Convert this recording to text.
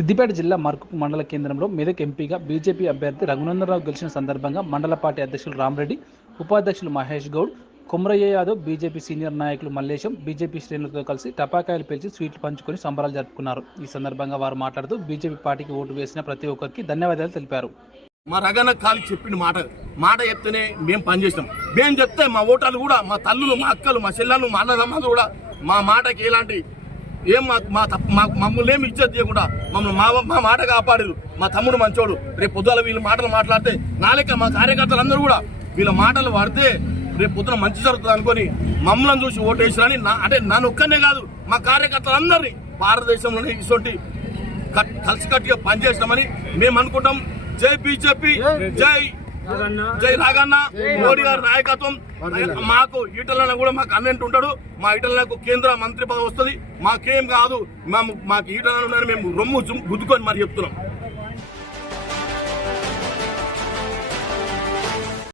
సిద్దిపేట జిల్లా మర్కుక్ మండల కేంద్రంలో మెదక్ ఎంపీగా బీజేపీ అభ్యర్థి రఘునందనరావు గెలిచిన సందర్భంగా మండల పార్టీ అధ్యక్షులు రామరెడ్డి ఉపాధ్యక్షులు మహేష్ గౌడ్ కుమ్రయ్య యాదవ్ బీజేపీ సీనియర్ నాయకులు మల్లేశం బీజేపీ శ్రేణులతో కలిసి టపాకాయలు పిలిచి స్వీట్లు పంచుకొని సంబరాలు జరుపుకున్నారు. ఈ సందర్భంగా వారు మాట్లాడుతూ బీజేపీ పార్టీకి ఓటు వేసిన ప్రతి ఒక్కరికి ధన్యవాదాలు తెలిపారు. మా రగన కాలి చెప్పిన మాట మాట చెప్తేనే మేము పనిచేసినాం మేము చెప్తే మా ఓటర్లు కూడా మా తల్లులు మా అక్కలు మా చెల్లెలు మా అన్నదమ్మలు కూడా మా మాటకి ఎలాంటి ఏం మా మా తప్పు మా మమ్మల్ని ఏమి ఇచ్చేది చేయకుండా మమ్మల్ని మా మా మాట కాపాడేది మా తమ్ముడు మంచోడు. రేపు పొద్దుల వీళ్ళ మాటలు మాట్లాడితే నాలేక మా కార్యకర్తలు అందరూ కూడా వీళ్ళ మాటలు పడితే రేపు పొద్దున మంచి జరుగుతుంది అనుకొని మమ్మల్ని చూసి ఓటేసారని నా అంటే నన్ను ఒక్కనే కాదు మా కార్యకర్తలందరినీ భారతదేశంలోనే ఇటువంటి కట్- కలిసికట్టుగా పనిచేస్తామని మేము అనుకుంటాం. జై బీజేపీ. జై జై రాగన్న మోడీ గారి నాయకత్వం. మాకు ఈటలన కూడా మాకు అన్నెంట్ ఉంటాడు. మా ఈటలకు కేంద్ర మంత్రి పదవి వస్తుంది. మాకేం కాదు. మేము మాకు ఈటలను మేము రొమ్ము గుద్దుకొని మరి చెప్తున్నాం.